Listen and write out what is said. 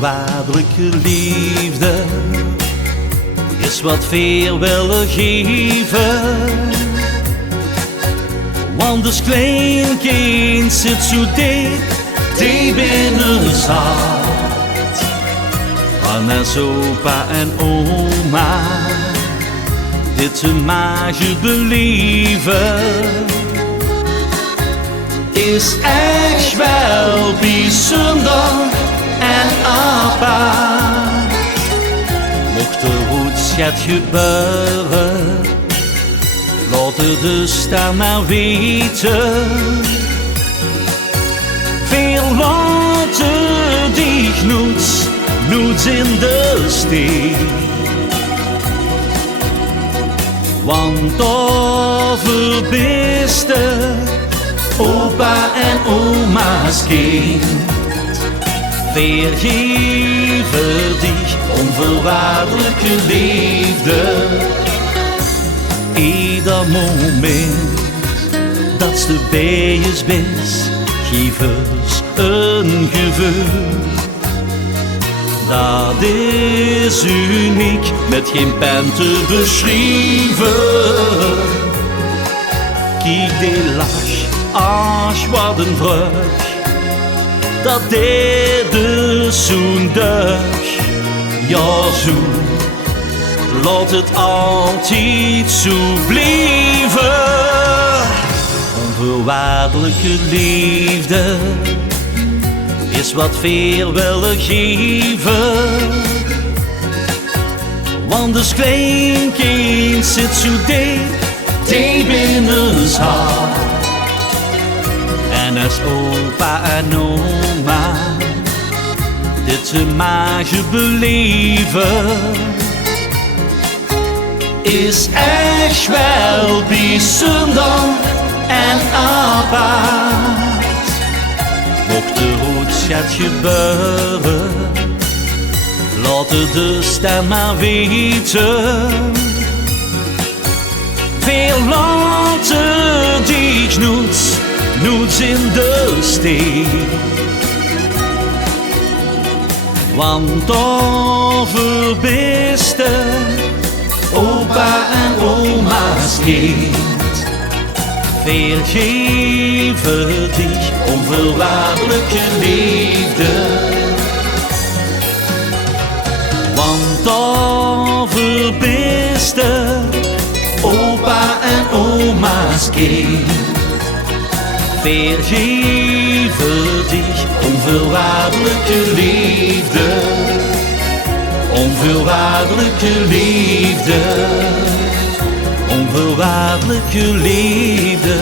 Onvoorwaardelijke liefde is wat veel willen geven. Want dus klein kind zit zo diep in ons hart. En als opa en oma dit te magie beleven, is echt wel bijzonder en apart. Mocht er goed gaat gebeuren, laat het dus dan maar weten. Veel later die knoets in de steek. Want over beste opa en oma's kind, vergeven die onvoorwaardelijke liefde. Ieder moment dat ze bij je bent, geef eens een gevoel. Dat is uniek, met geen pen te beschrijven. Kijk die lach, ach wat een vreugd, dat deed dus zo'n dag. Ja zo, laat het altijd zo blijven. Onvoorwaardelijke liefde is wat veel willen geven. Want dus klein kind zit zo diep in ons hart. En als opa en oma dit te magie beleven, is echt wel bijzonder en apart. Mocht er goed gaat gebeuren, laat het dus dan maar weten. Veel later die knoets in de steek. Want over beste opa en oma's kind, vergeven die onvoorwaardelijke liefde. Want over beste opa en oma's kind, vergeven die onvoorwaardelijke liefde. Onvoorwaardelijke liefde, onvoorwaardelijke liefde.